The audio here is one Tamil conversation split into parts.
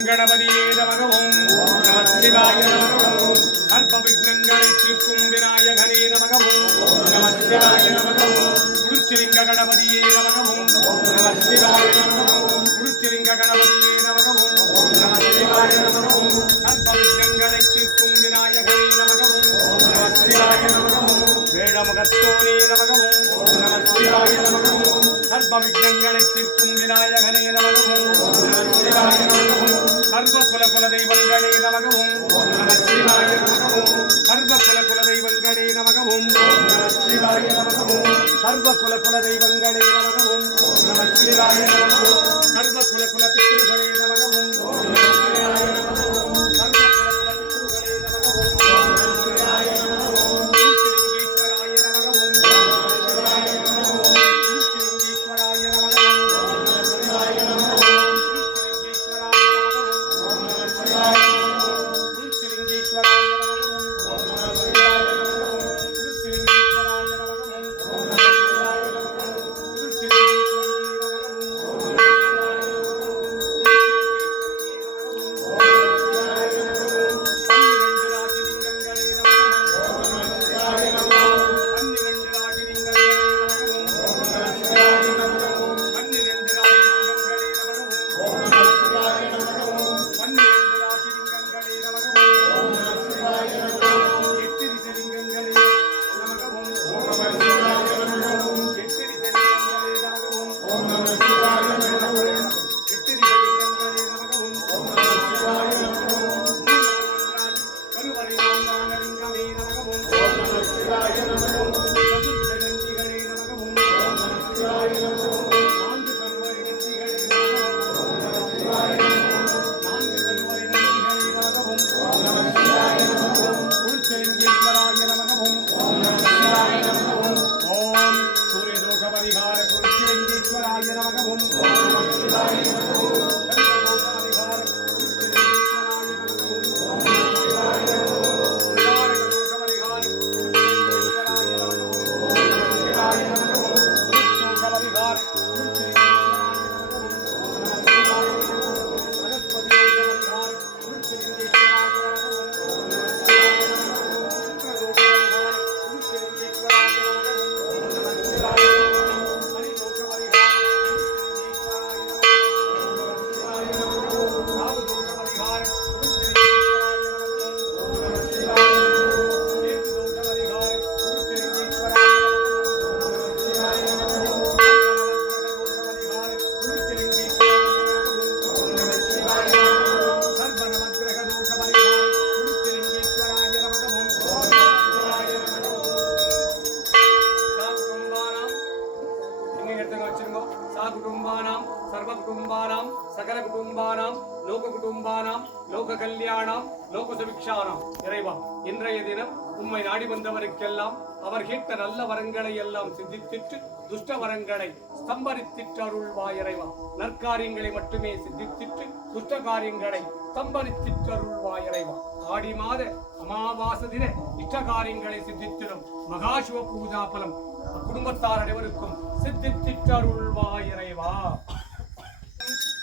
गणपतिये नमः ओम नमः शिवाय नमः ओम सर्व विघ्नங்களை தீர்க்கும் விநாயகனே நமக ஓம் நமः शिवाय नमः ओम குருச்சிலிங்க கணபதியே நமக ஓம் நமः शिवाय नमः ओम குருச்சிலிங்க கணபதியே நமக ஓம் நமः शिवाय नमः ओम सर्व विघ्नங்களை தீர்க்கும் விநாயகனே நமக ஓம் நமः शिवाय नमः ओम வேழமுகத்தோனே நமக ஓம் நமः शिवाय नमः ओम सर्व विघ्नங்களை தீர்க்கும் விநாயகனே நமக ஓம் நமः शिवाय नमः ओम सर्व कुल कुल दैवंगणे नमः ओम नमः शिवाय नमः ओम सर्व कुल कुल दैवंगणे नमः ओम नमः शिवाय नमः ओम सर्व कुल कुल दैवंगणे नमः ओम नमः शिवाय नमः ओम सर्व कुल कुल पितृगणे नमः ओम नमः शिवाय नमः ओम सर्व कुल कुल पितृगणे नमः ओम नमः शिवाय नमः ओम श्रीलिंगेश्वराय नमः ओम नमः शिवाय नमः ओम श्रीलिंगेश्वराय नमः ओम नमः शिवाय नमः ओम सकल कुटुंबानां लोक कुटुंबानां लोक कल्याणां लोक सुभिक्षाणां இறைவா இன்றைய தினம் உம்மை நாடி வந்தவருக்கெல்லாம் அவர் கேட்ட நல்ல வரங்களை எல்லாம் சித்தித்திட்டு துஷ்ட வரங்களை ஸ்தம்பரித்திட்டு அருள்வாய் இறைவா நற்காரியங்களை மட்டுமே சித்தித்திட்டு துஷ்ட காரியங்களை ஸ்தம்பரித்திட்டு அருள்வாய் இறைவா ஆடி மாத அமாவாசை தின இஷ்ட காரியங்களை சித்தித்திடும் மகாசிவ பூஜா பலம் குடும்பத்தார் அனைவருக்கும் சித்தித்திட்டு அருள்வாய் இறைவா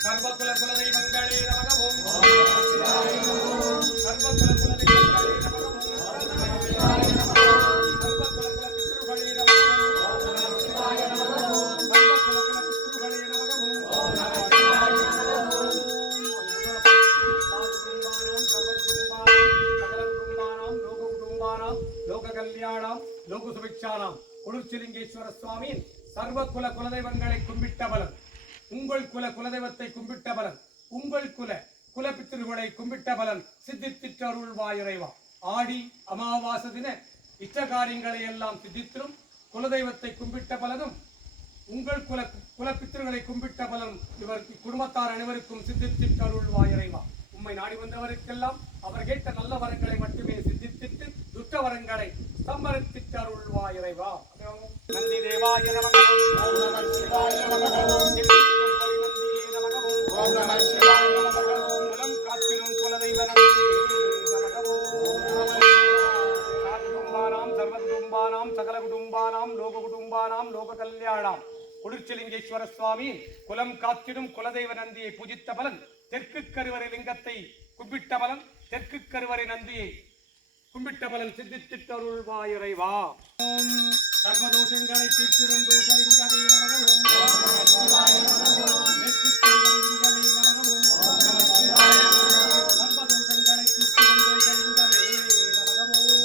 सर्व कुल कुल दैवंगणे नमः ओम नमः शिवाय नमः ओम सर्व कुल कुल दैवंगणे नमः ओम नमः शिवाय नमः ओम सर्व कुल कुल पितृगणे नमः ओम नमः शिवाय नमः ओम सर्व कुल कुल पितृगणे नमः ओम नमः शिवाय नमः ओम साधु कुटुंबानां सर्व कुटुंबानां सकल कुटुंबानां लोक कुटुंबानां लोक कल्याणां लोक सुभिक्षाणां कुलुचिलिंगेश्वर स्वामी सर्व कुल कुल दैवंगणे कुंबिट्ट बलम உங்கள் குல குலதெய்வத்தை கும்பிட்ட பலன் உங்கள் குல பித்திருகளை கும்பிட்ட பலன் சித்தித்திட்டு அருள்வாய் இறைவா ஆடி அமாவாசை தின இஷ்ட காரியங்களை எல்லாம் சித்தித்திரும் குலதெய்வத்தை கும்பிட்ட பலனும் உங்கள் குல பித்திருகளை கும்பிட்ட பலனும் இவர் குடும்பத்தார் அனைவருக்கும் சித்தித்திட்டு அருள்வாய் இறைவா உம்மை நாடி வந்தவருக்கெல்லாம் அவர் கேட்ட நல்ல வரங்களை மட்டுமே சித்தித்திட்டு துஷ்ட வரங்களை ஸ்தம்பரித்திட்டு அருள்வாய் இறைவா நந்தி தேவாய நமக ஓம் நமः சிவாய நமக ஓம் நமः சிவாய நமக ஓம் குலம் காத்திரும் குலதெய்வ நந்தியே நமக ஓம் சாதுகும்பானாம் சர்வகுடும்பானாம் சகல குடும்பானாம் லோக குடும்பானாம் லோக கல்யாணாம் குளிர்ச்சிலிங்கேஸ்வர சுவாமி குலம் காத்திடும் குலதெய்வ நந்தியை பூஜித்த பலன் தெற்கு கருவறை லிங்கத்தை கும்பிட்ட பலன், தெற்கு கருவறை நந்தியை கும்பிட்ட பலன் சித்தித்திட்டருள்வாய் இறைவா. சர்வதோஷங்களை தீர்த்திடும் தோஷலிங்கமே நமகவும், மேற்கு கருவறை லிங்கமே நமகவும், சர்வதோஷங்களை தீர்த்திடும் தோஷலிங்கமே நமகவும்.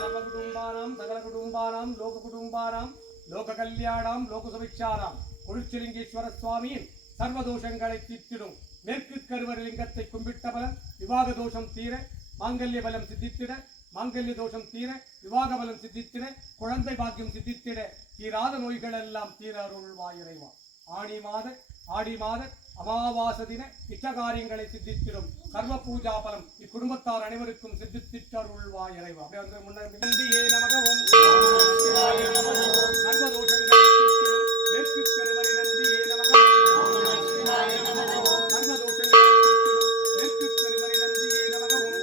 சர்வகுடும்பானாம் சகல குடும்பானாம் லோக குடும்பானாம் லோக கல்யாணாம் லோக சுபிக்ஷானாம் குருச்சலிங்கேஸ்வர சுவாமியின் சர்வதோஷங்களை தீர்த்திடும் மேற்கு கருவறை லிங்கத்தை கும்பிட்ட பலன் விவாக தோஷம் தீர, மாங்கல்ய பலம் சித்தித்திட, மாங்கல்ய தோஷம் தீர, விவாக பலம் சித்தித்திட, குழந்தை பாக்கியம் சித்தித்திட, தீராத நோய்கள் எல்லாம் தீர அருள்வாய் இறைவா. ஆடி மாத அமாவாசை தின இஷ்டகாரியங்களை சித்தித்திடும் சர்வ பூஜா பலம் இக்குடும்பத்தார் அனைவருக்கும் சித்தித்திட்டருள்வாய் இறைவா. நந்தியே நமகவும், சர்வதோஷங்களை தீர்த்திடும் மேற்கு கருவறை நந்தியே நமகவும், சர்வதோஷங்களை தீர்த்திடும் மேற்கு கருவறை நந்தியே நமகவும்.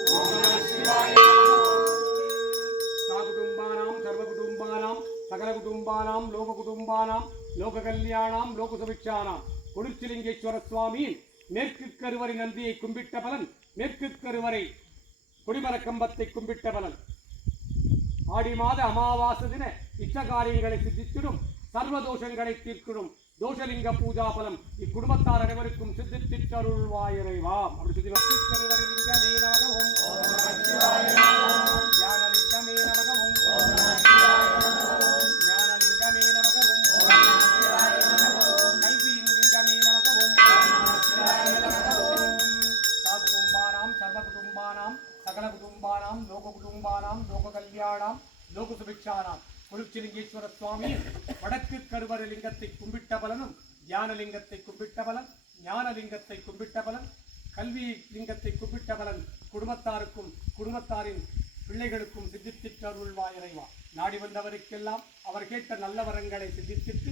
சாகுடும்பானாம் சர்வகுடும்பானாம் சகல குடும்பானாம் லோக குடும்பானாம் லோக கல்யாணாம் லோக சுபிக்ஷானாம் குருச்சலிங்கேஸ்வர சுவாமியின் மேற்கு கருவறை நந்தியை கும்பிட்ட பலன், மேற்கு கருவறை கொடிமர கம்பத்தை கும்பிட்ட பலன், ஆடி மாத அமாவாசை தின இஷ்டகாரியங்களை சித்தித்திடும் சர்வதோஷங்களை தீர்க்கிடும் தோஷலிங்க பூஜா பலம் இக்குடும்பத்தார் அனைவருக்கும் சித்தித்திட்டருள்வாய் இறைவா. அப்படி சுத்தி கருவறை லிங்கமே நமகவும், ஞானலிங்கமே நமகவும், ஞானலிங்கமே நமகவும், கல்வியின் லிங்கமே நமகவும். சாகுடும்பானாம் சர்வகுடும்பானாம் சகல குடும்பானாம் லோக குடும்பானாம் லோக கல்யாணாம் லோக சுபிக்ஷானாம் குருச்சலிங்கேஸ்வர சுவாமியின் வடக்கு கருவறை லிங்கத்தை கும்பிட்ட பலனும், தியானலிங்கத்தை கும்பிட்ட பலன், ஞானலிங்கத்தை கும்பிட்ட பலன், கல்வி லிங்கத்தை கும்பிட்ட பலன் குடும்பத்தாருக்கும் குடும்பத்தாரின் பிள்ளைகளுக்கும் சித்தித்திட்டருள்வாய் இறைவா. நாடி வந்தவருக்கெல்லாம் அவர் கேட்ட நல்ல வரங்களை சித்தித்திட்டு